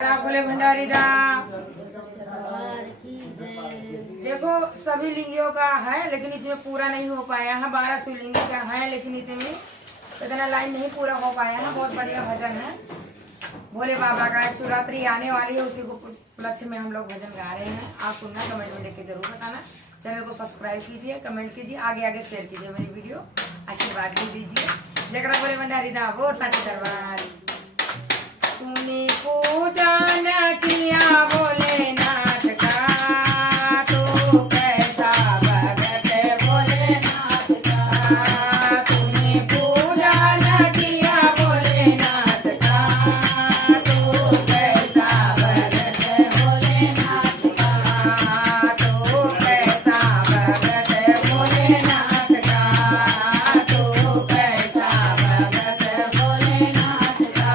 भोले भंडारी दा। देखो सभी लिंगियों का है लेकिन इसमें पूरा नहीं हो पाया है। 12 शिवलिंग का है लेकिन इतना लाइन नहीं पूरा हो पाया है। बहुत बढ़िया भजन है भोले बाबा का। शिवरात्रि आने वाली है, उसी को उपलक्ष्य में हम लोग भजन गा रहे हैं। आप सुनना, कमेंट में देख के जरूर बताना। चैनल को सब्सक्राइब कीजिए, कमेंट कीजिए, आगे आगे शेयर कीजिए मेरी वीडियो, आशीर्वाद भी दीजिए। जगड़ा भोले भंडारी दा वो सच दरबार। तूने पूजा न किया भोलेनाथ का, तो कैसा भगत भोलेनाथ का। तूने पूजा न किया भोलेनाथ का, तो कैसा भगत भोलेनाथ का। तो कैसा भगत भोलेनाथ का, तो कैसा भगत भोलेनाथ का।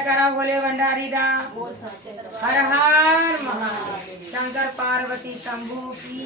जय करा भोले भंडारी दा। हर हर महादेव। शंकर पार्वती शंभू की